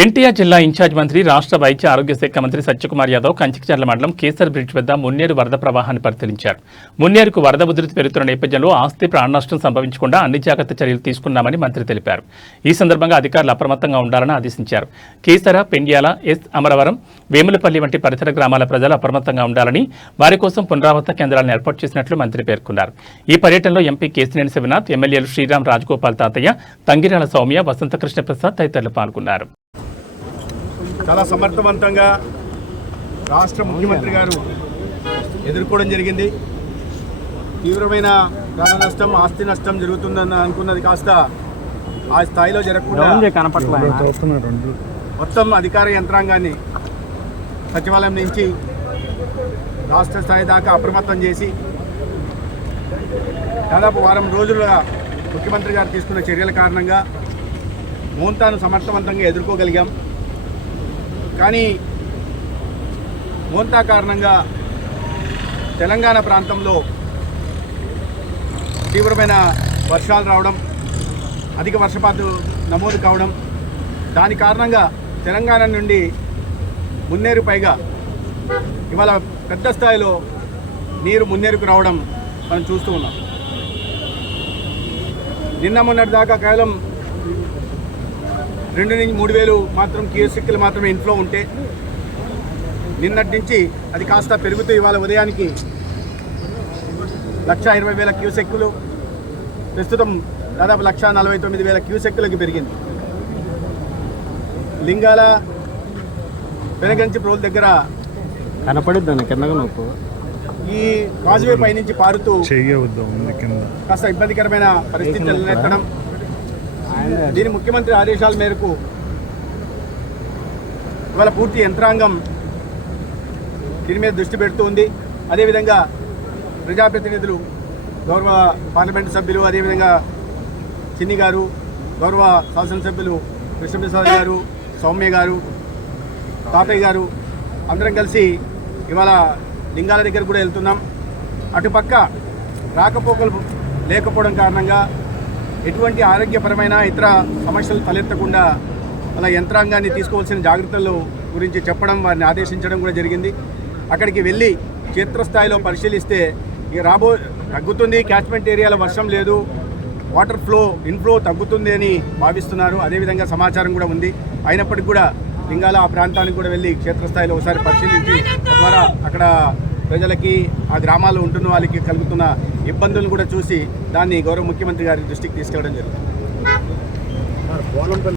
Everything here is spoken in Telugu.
ఎన్టీఆర్ జిల్లా ఇన్ఛార్జ్ మంత్రి రాష్ట్ర వైద్య ఆరోగ్య శాఖ మంత్రి సత్యకుమార్ యాదవ్ కంచికచర్ల మండలం కేసర్ బ్రిడ్జ్ వద్ద మున్నేరు వరద ప్రవాహాన్ని పరిశీలించారు. మున్నేరుకు వరద ఉధృతి పెరుగుతున్న నేపథ్యంలో ఆస్తి ప్రాణనష్టం సంభవించకుండా అన్ని జాగ్రత్త చర్యలు తీసుకున్నామని మంత్రి తెలిపారు. ఈ సందర్భంగా అధికారులు అప్రమత్తంగా ఉండాలని ఆదేశించారు. కేసర పెండ్యాల ఎస్ అమరవరం వేములపల్లి వంటి పరిసర గ్రామాల ప్రజలు అప్రమత్తంగా ఉండాలని వారి కోసం పునరావృత కేంద్రాలను ఏర్పాటు చేసినట్లు మంత్రి పేర్కొన్నారు. ఈ పర్యటనలో ఎంపీ కేసినేని శివనాథ్ ఎమ్మెల్యేలు శ్రీరామ్ రాజగోపాల్ తాతయ్య తంగిరాల సౌమ్య వసంతకృష్ణ ప్రసాద్ తదితరులు పాల్గొన్నారు. చాలా సమర్థవంతంగా రాష్ట్ర ముఖ్యమంత్రి గారు ఎదుర్కోవడం జరిగింది. తీవ్రమైన ప్రాణ నష్టం ఆస్తి నష్టం జరుగుతుందని అనుకున్నది కాస్త ఆ స్థాయిలో జరగకుండా మొత్తం అధికార యంత్రాంగాన్ని సచివాలయం నుంచి రాష్ట్ర స్థాయి దాకా అప్రమత్తం చేసి దాదాపు వారం రోజులుగా ముఖ్యమంత్రి గారు తీసుకున్న చర్యల కారణంగా మోంతాను సమర్థవంతంగా ఎదుర్కోగలిగాం. కానీ మోంతా కారణంగా తెలంగాణ ప్రాంతంలో తీవ్రమైన వర్షాలు రావడం అధిక వర్షపాతం నమోదు కావడం దాని కారణంగా తెలంగాణ నుండి మున్నేరు పైగా ఇవాళ పెద్ద స్థాయిలో నీరు మున్నేరుకు రావడం మనం చూస్తూ ఉన్నాం. నిన్న మొన్నటి దాకా కేవలం రెండు నుంచి మూడు వేలు మాత్రం క్యూసెక్కులు మాత్రమే ఇన్ఫ్లో ఉంటే నిన్నటి నుంచి అది కాస్త పెరుగుతూ ఇవాళ ఉదయానికి లక్ష ఇరవై వేల క్యూసెక్కులు. ప్రస్తుతం దాదాపు లక్ష నలభై తొమ్మిది వేల క్యూసెక్కులకి పెరిగింది. లింగాల పెనగంచి ప్రోల్ దగ్గర కనపడిద్దాను కిందగా నొప్పు. ఈ కాజువే పైనుంచి పారుతూ కాస్త ఇబ్బందికరమైన పరిస్థితులు నెత్తడం దీని ముఖ్యమంత్రి ఆదేశాల మేరకు ఇవాళ పూర్తి యంత్రాంగం దీని మీద దృష్టి పెడుతుంది. అదేవిధంగా ప్రజాప్రతినిధులు గౌరవ పార్లమెంటు సభ్యులు అదేవిధంగా చిన్ని గారు గౌరవ శాసనసభ్యులు కృష్ణప్రసాద్ గారు సౌమ్య గారు తాతయ్య గారు అందరం కలిసి ఇవాళ లింగాల దగ్గర కూడా వెళ్తున్నాం. అటుపక్క రాకపోకలు లేకపోవడం కారణంగా ఎటువంటి ఆరోగ్యపరమైన ఇతర సమస్యలు తలెత్తకుండా అలా యంత్రాంగాన్ని తీసుకోవాల్సిన జాగ్రత్తలు గురించి చెప్పడం వారిని ఆదేశించడం కూడా జరిగింది. అక్కడికి వెళ్ళి క్షేత్రస్థాయిలో పరిశీలిస్తే ఇక రాబో తగ్గుతుంది క్యాచ్మెంట్ ఏరియాలో వర్షం లేదు వాటర్ ఫ్లో ఇన్ఫ్లో తగ్గుతుంది అని భావిస్తున్నారు. అదేవిధంగా సమాచారం కూడా ఉంది. అయినప్పటికీ కూడా లింగాల ఆ ప్రాంతానికి కూడా వెళ్ళి క్షేత్రస్థాయిలో ఒకసారి పరిశీలించి తద్వారా అక్కడ ప్రజలకి ఆ గ్రామాల్లో ఉంటున్న వాళ్ళకి కలుగుతున్న ఇబ్బందులను కూడా చూసి దాన్ని గౌరవ ముఖ్యమంత్రి గారి దృష్టికి తీసుకెళ్ళడం జరిగింది